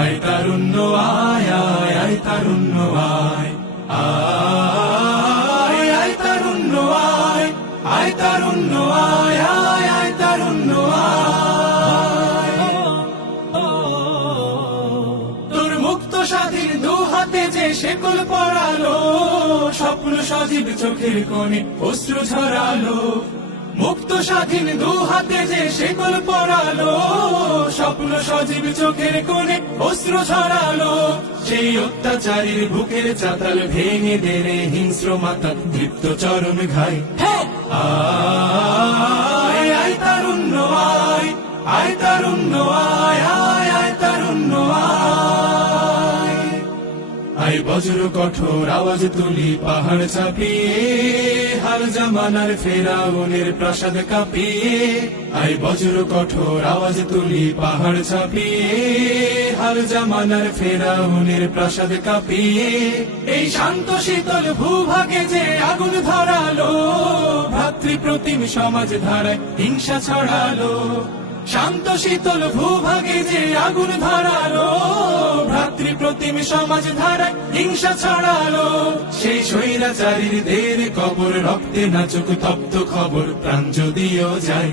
আয় তারুণ্য, আয় আয় আয় তারুণ্য, আয়। আয় আয় তারুণ্য, আয় আয় তারুণ্য, আয় আয় তারুণ্য তোর মুক্ত স্বাধীন দু হাতে যে শেকল পড়ালো স্বপ্ন সজীব চোখের কোণে অশ্রু ঝরালো। মুক্ত স্বাধীন দু হাতে যে শেকল পড়ালো স্বপ্ন সজীব চোখের কোণে অশ্রু ঝরালো সেই অত্যাচারীর বুকের চাতাল ভেঙে দেনে হিংস্র মাতা চরণ ঘাই। আয় আয় আয় আয় আয় বজ্র কঠোর আওয়াজ তুলি পাহাড় চাপিয়ে হাল জামানার ফেরাউনের প্রাসাদ কাঁপিয়ে। আয় বজ্র কঠোর আওয়াজ তুলি পাহাড় চাপিয়ে হাল জামানার ফেরাউনের প্রাসাদ কাঁপিয়ে, এই শান্ত শীতল ভূভাগে যে আগুন ধরালো ভ্রাতৃ প্রতিম সমাজ ধারায় হিংসা ছড়ালো। শান্ত শীতল ভূভাগে যে আগুন ধরালো ভ্রাতৃ প্রতিম সমাজ ধারায় হিংসা ছড়ালো। সেই স্বৈরাচারীর দের কবর রক্তে নাচুক তপ্ত খবর প্রাণ যদিও যায়।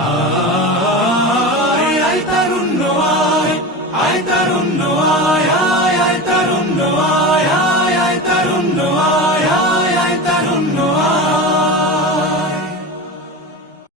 আয় আয় তারুণ্য আয় আয় তারুণ্য